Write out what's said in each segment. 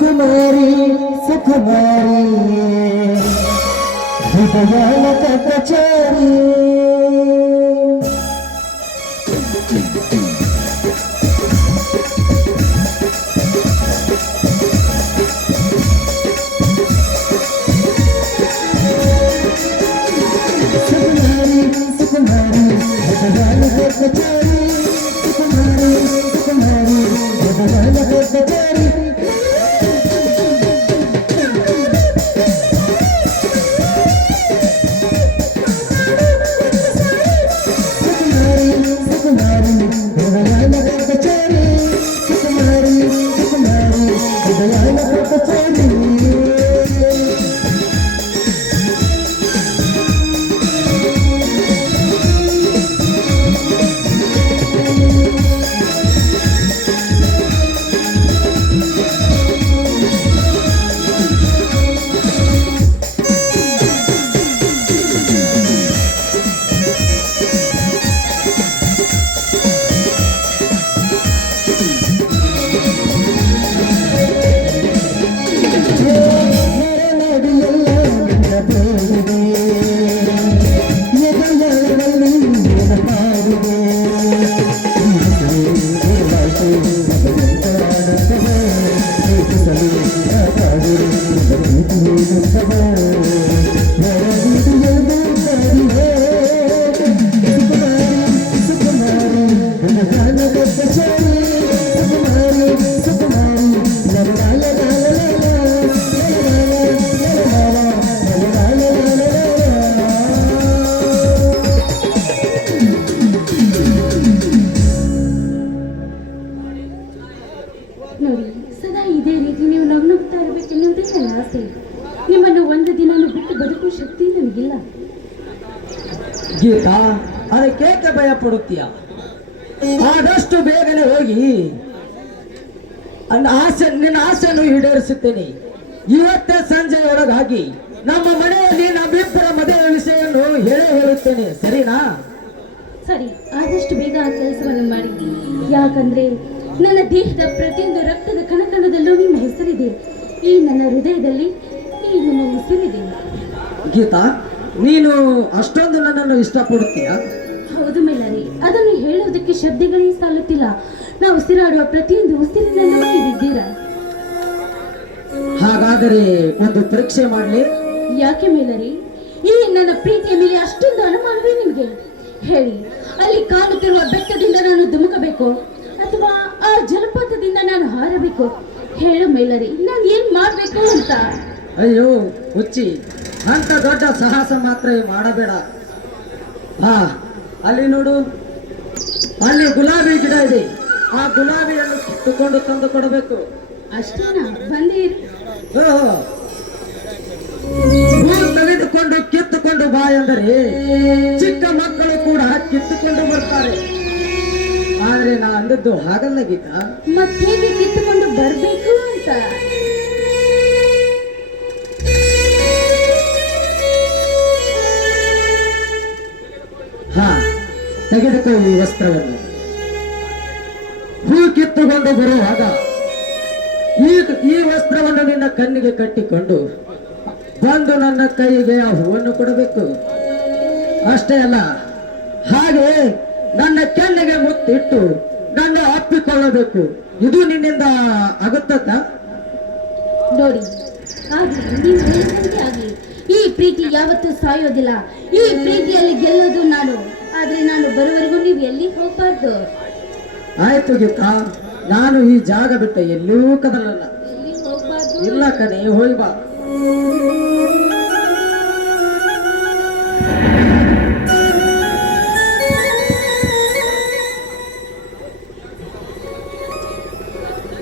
ಸುಕುಮಾರಿ ಸುಕುಮಾರಿ ಹೃದಯಾಲ ಕಚಾರಿ ಸುಕುಮಾರಿ ಸುಕುಮಾರಿ ಹೃದಯಾಲ ಕಚಾರಿ ಸುಕುಮಾರಿ ಸುಕುಮಾರಿ ಹೃದಯಾಲ ಕಚಾರಿ ನೋಡಿ, ಸದಾ ಇದೇ ರೀತಿ ನೀವು ನಗ್ನುಗ್ತಾ ಇರಬೇಕೆನ್ನುವುದೇ ನನ್ನ ಆಸೆ. ನಿಮ್ಮನ್ನು ಒಂದು ದಿನ ಬಿಟ್ಟು ಬದುಕುವ ಶಕ್ತಿ ನನಗಿಲ್ಲ. ಗೀತಾ, ಅದಕ್ಕೇಕೆ ಭಯ ಪಡುತ್ತೀಯ? ಆದಷ್ಟು ಬೇಗನೆ ಹೋಗಿ ನಿನ್ನ ಆಸೆಯನ್ನು ಈಡೇರಿಸುತ್ತೇನೆ. ಇವತ್ತೇ ಸಂಜೆಯೊಳಗಾಗಿ ನಮ್ಮ ಮನೆಯಲ್ಲಿ ನಮ್ಮಿಬ್ಬರ ಮದುವೆ ವಿಷಯವನ್ನು ಹೇಳುತ್ತೇನೆ, ಸರಿನಾ? ಸರಿ, ಆದಷ್ಟು ಬೇಗ ಆ ಕೆಲಸವನ್ನು ಮಾಡಿ. ಯಾಕಂದ್ರೆ ನನ್ನ ದೇಹದ ಪ್ರತಿಯೊಂದು ರಕ್ತದ ಕಣಕಣದಲ್ಲೂ ನಿಮ್ಮ ಹೆಸರಿದೆ. ಈ ನನ್ನ ಹೃದಯದಲ್ಲಿ ಈ ನಿಮ್ಮ ಉಸಿರಿದೆ. ಗೀತಾ, ನೀನು ಅಷ್ಟೊಂದು ನನ್ನನ್ನು ಇಷ್ಟಪಡುತ್ತೀಯ? ಹೌದು ಮೇಲಾರಿ, ಅದನ್ನು ಹೇಳುವುದಕ್ಕೆ ಶಬ್ದಗಳೇ ಸಾಲುತ್ತಿಲ್ಲ. ನಾವು ಉಸಿರಾಡುವ ಪ್ರತಿಯೊಂದು ಉಸಿರಿನಲ್ಲೂ ನೀವಿದ್ದೀರಾ. ಹಾಗಾದರೆ ಒಂದು ಪರೀಕ್ಷೆ ಮಾಡಲಿ? ಯಾಕೆ ಮೇಲಾರಿ, ಈ ನನ್ನ ಪ್ರೀತಿಯ ಮೇಲೆ ಅಷ್ಟೊಂದು ಅನುಮಾನವೇ ನಿಮಗೆ? ಹೇಳಿ, ಅಲ್ಲಿ ಕಾಣುತ್ತಿರುವ ಬೆಟ್ಟದಿಂದ ನಾನು ಧುಮುಕಬೇಕು ಅಥವಾ ಆ ಜಲಪಾತದಿಂದ ನಾನು ಹಾರಬೇಕು? ಹೇಳು ಮೇಲರಿ, ನಾನು ಏನ್ ಮಾಡ್ಬೇಕು ಅಂತ. ಅಯ್ಯೋ ಹುಚ್ಚಿ, ಅಂತ ದೊಡ್ಡ ಸಾಹಸ ಮಾತ್ರ ಮಾಡಬೇಡ. ಹಾ, ಅಲ್ಲಿ ನೋಡು, ಅಲ್ಲಿ ಗುಲಾಬಿ ಗಿಡ ಇದೆ. ಆ ಗುಲಾಬಿಯನ್ನು ಕಿತ್ತುಕೊಂಡು ತಂದು ಕೊಡಬೇಕು. ಅಷ್ಟೇನಾ? ಬಂದೀರಿ. ಹೂ ತೆಗೆದುಕೊಂಡು ಕಿತ್ತುಕೊಂಡು ಬಾ ಎಂದರೆ ಚಿಕ್ಕ ಮಕ್ಕಳು ಕೂಡ ಕಿತ್ತುಕೊಂಡು ಬರ್ತಾರೆ. ಆದ್ರೆ ನಾ ಅಂದದ್ದು ಹಾಗಲ್ಲ ಗೀತಾ. ಮತ್ತೇಗೆ ಕಿತ್ತುಕೊಂಡು ಬರ್ಬೇಕು ಅಂತ? ಹಾ, ತೆಗೆದುಕೋ ಈ ವಸ್ತ್ರವನ್ನು. ಹೂ ಕಿತ್ತುಕೊಂಡು ಬರುವಾಗ ಈ ವಸ್ತ್ರವನ್ನು ನಿನ್ನ ಕಣ್ಣಿಗೆ ಕಟ್ಟಿಕೊಂಡು ಬಂದು ನನ್ನ ಕೈಗೆ ಆ ಹೂವನ್ನು ಕೊಡಬೇಕು. ಅಷ್ಟೇ ಅಲ್ಲ, ಹಾಗೆ ನನ್ನ ಕೆನ್ನೆಗೆ ಮುತ್ತಿಟ್ಟು ನನ್ನ ಅಪ್ಪಿಕೊಳ್ಳಬೇಕು. ಇದು ನಿನ್ನಿಂದ ಆಗುತ್ತದ? ನೋಡಿ, ಆಗ್ಲಿ, ನೀವು ಹೇಳಿದಂತೆ ಆಗ್ಲಿ. ಈ ಪ್ರೀತಿ ಯಾವತ್ತೂ ಸಾಯೋದಿಲ್ಲ. ಈ ಪ್ರೀತಿಯಲ್ಲಿ ಗೆಲ್ಲೋದು ನಾನು. ಆದ್ರೆ ನಾನು ಬರುವವರೆಗೂ ನೀವು ಎಲ್ಲಿ ಹೋಗ್ಬಾರ್ದು. ಆಯ್ತು ಗೀತಾ, ನಾನು ಈ ಜಾಗ ಬಿಟ್ಟ ಎಲ್ಲೂ ಕದಲಲ್ಲ. ಎಲ್ಲಿ ಹೋಗ್ಬಾರ್ದು? ಇಲ್ಲ ಕಣೆ, ಹೋಯ್ ಬಾ.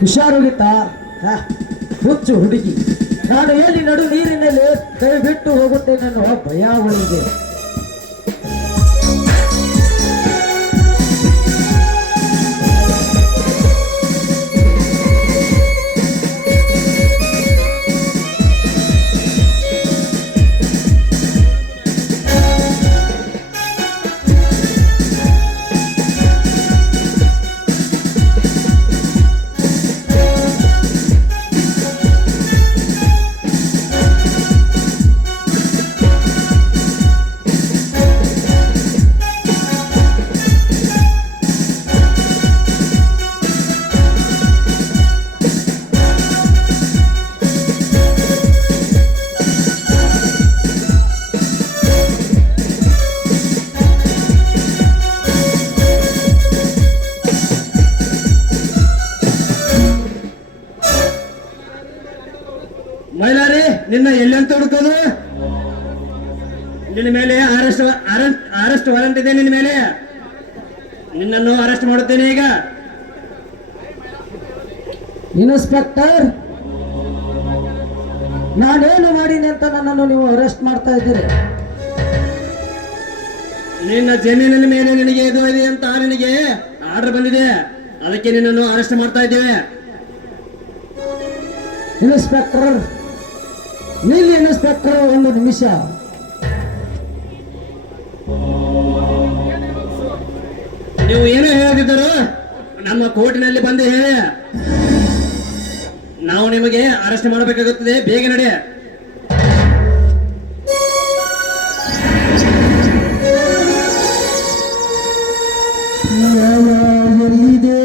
ಹುಷಾರು ಗೀತಾ. ಹುಚ್ಚು ಹುಡುಗಿ, ನಾನು ಎಲ್ಲಿ ನಡು ನೀರಿನಲ್ಲಿ ಕೈ ಬಿಟ್ಟು ಹೋಗುತ್ತೇನೆ ಅನ್ನುವ ಭಯ ಅವಳಿಗೆ. ನಿನ್ನ ಎಲ್ಲಂತ ಹುಡುಕೋದು? ನಿನ್ನ ಮೇಲೆ ಅರೆಸ್ಟ್ ವಾರೆಂಟ್ ಇದೆ ನಿನ್ನ ಮೇಲೆ. ನಿನ್ನನ್ನು ಅರೆಸ್ಟ್ ಮಾಡುತ್ತೇನೆ ಈಗ. ಇನ್ಸ್ಪೆಕ್ಟರ್, ನಾನೇನು ಮಾಡೀನಿ ಅಂತ ನನ್ನನ್ನು ನೀವು ಅರೆಸ್ಟ್ ಮಾಡ್ತಾ ಇದ್ದೀರಿ? ನಿನ್ನ ಜಮೀನಿನ ಮೇಲೆ ನಿನಗೆ ಇದು ಇದೆ ಅಂತ ನಿನಗೆ ಆರ್ಡರ್ ಬಂದಿದೆ, ಅದಕ್ಕೆ ನಿನ್ನನ್ನು ಅರೆಸ್ಟ್ ಮಾಡ್ತಾ ಇದ್ದೇವೆ. ಇನ್ಸ್ಪೆಕ್ಟರ್, ನಿಲ್ಲಿ ಇನ್ಸ್ಪೆಕ್ಟರ್, ಒಂದು ನಿಮಿಷ. ನೀವು ಏನು ಹೇಳದಿದ್ದರು ನಮ್ಮ ಕೋರ್ಟಿನಲ್ಲಿ ಬಂದು ಹೇಳಿ, ನಾವು ನಿಮಗೆ ಅರೆಸ್ಟ್ ಮಾಡಬೇಕಾಗುತ್ತದೆ. ಬೇಗ ನಡೆ. ಹರಿದೇ